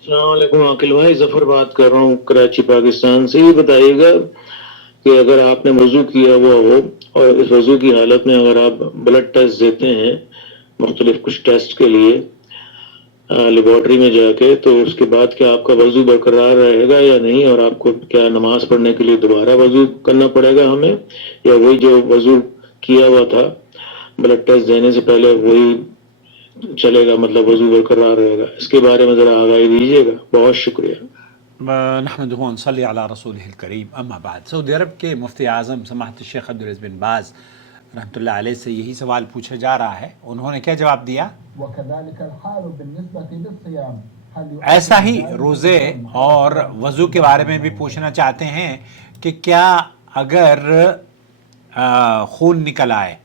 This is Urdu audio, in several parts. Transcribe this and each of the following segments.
السلام علیکم عاقل بھائی، ظفر بات کر رہا ہوں کراچی پاکستان سے۔ یہ بتائیے گا کہ اگر آپ نے وضو کیا ہوا ہو اور اس وضو کی حالت میں اگر آپ بلڈ ٹیسٹ دیتے ہیں مختلف کچھ ٹیسٹ کے لیے لیبارٹری میں جا کے، تو اس کے بعد کیا آپ کا وضو برقرار رہے گا یا نہیں؟ اور آپ کو کیا نماز پڑھنے کے لیے دوبارہ وضو کرنا پڑے گا ہمیں، یا وہی جو وضو کیا ہوا تھا بلڈ ٹیسٹ دینے سے پہلے وہی چلے گا، مطلب وضو برقرار رہے گا؟ اس کے بارے میں ذرا آگاہی دیجیے گا، بہت شکریہ۔ نحمد ونصلی علی رسول الکریم، اما بعد۔ سعودی عرب کے مفتی اعظم سماحت الشیخ عبدالعزیز بن باز رحمۃ اللہ علیہ سے یہی سوال پوچھا جا رہا ہے۔ انہوں نے کیا جواب دیا؟ ایسا ہی روزے اور وضو کے بارے میں بھی پوچھنا چاہتے ہیں کہ کیا اگر خون نکل آئے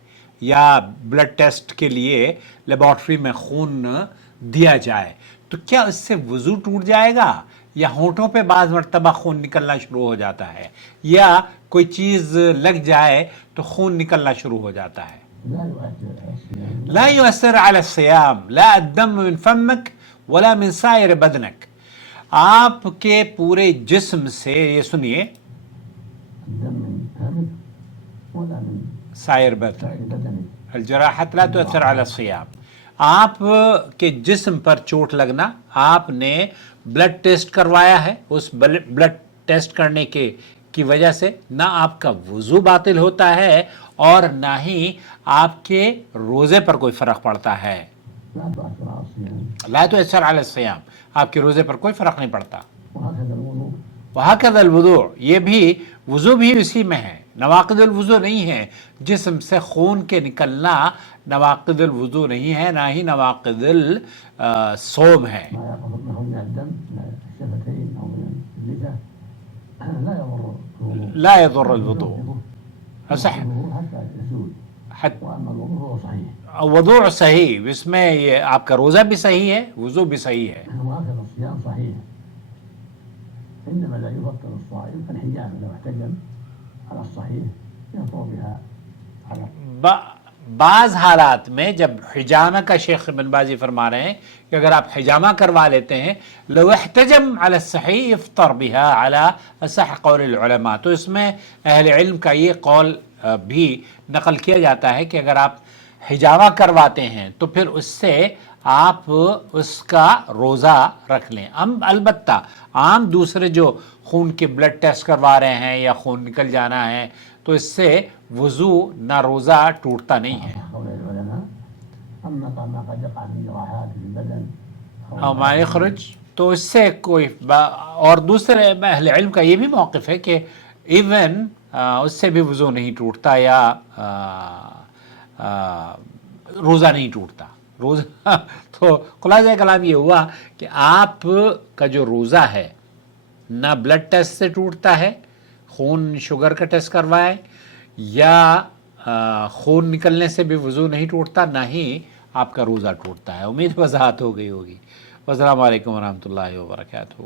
یا بلڈ ٹیسٹ کے لیے لیبارٹری میں خون دیا جائے تو کیا اس سے وضو ٹوٹ جائے گا، یا ہونٹوں پہ بعض مرتبہ خون نکلنا شروع ہو جاتا ہے، یا کوئی چیز لگ جائے تو خون نکلنا شروع ہو جاتا ہے؟ لا يؤثر على الصيام لا الدم من فمك ولا من سائر بدنك۔ آپ کے پورے جسم سے، یہ سنیے، سائر بدن الجراحت لا تؤثر على الصيام، آپ کے جسم پر چوٹ لگنا، آپ نے بلڈ ٹیسٹ کروایا ہے، اس بلڈ ٹیسٹ کرنے کی وجہ سے نہ آپ کا وضو باطل ہوتا ہے اور نہ ہی آپ کے روزے پر کوئی فرق پڑتا ہے۔ لا تؤثر علی الصیام، آپ کے روزے پر کوئی فرق نہیں پڑتا۔ وہکذا الوضوء، یہ بھی وضو بھی اسی میں ہے، نواقض الوضو نہیں ہے، جسم سے خون کے نکلنا نواقض الوضو نہیں ہے، نہ ہی نواقض الصوم ہے۔ لا يضر الوضوء صح، وضوء صحیح، اس میں یہ آپ کا روزہ بھی صحیح ہے، وضو بھی صحیح ہے۔ إنما لا يفطر الصائم فالحجامة لو احتجم على الصحيح يفطر بها على بعض حالات میں جب حجامہ کا شیخ بن باز فرما رہے ہیں کہ اگر آپ حجامہ کروا لیتے ہیں، لو احتجم علی الصحیح یفطر بها على اصح قول العلماء، تو اس میں اہل علم کا یہ قول بھی نقل کیا جاتا ہے کہ اگر آپ حجامہ کرواتے ہیں تو پھر اس سے آپ اس کا روزہ رکھ لیں۔ البتہ عام دوسرے جو خون کے بلڈ ٹیسٹ کروا رہے ہیں یا خون نکل جانا ہے تو اس سے وضو نہ روزہ ٹوٹتا نہیں ہے۔ ما یخرج، تو اس سے کوئی اور دوسرے اہل علم کا یہ بھی موقف ہے کہ ایون اس سے بھی وضو نہیں ٹوٹتا یا روزہ نہیں ٹوٹتا۔ روزہ تو خلاصہ کلام یہ ہوا کہ آپ کا جو روزہ ہے نہ بلڈ ٹیسٹ سے ٹوٹتا ہے، خون شوگر کا ٹیسٹ کروائے، یا خون نکلنے سے بھی وضو نہیں ٹوٹتا، نہ ہی آپ کا روزہ ٹوٹتا ہے۔ امید وضاحت ہو گئی ہوگی۔ السلام علیکم ورحمۃ اللہ وبرکاتہ۔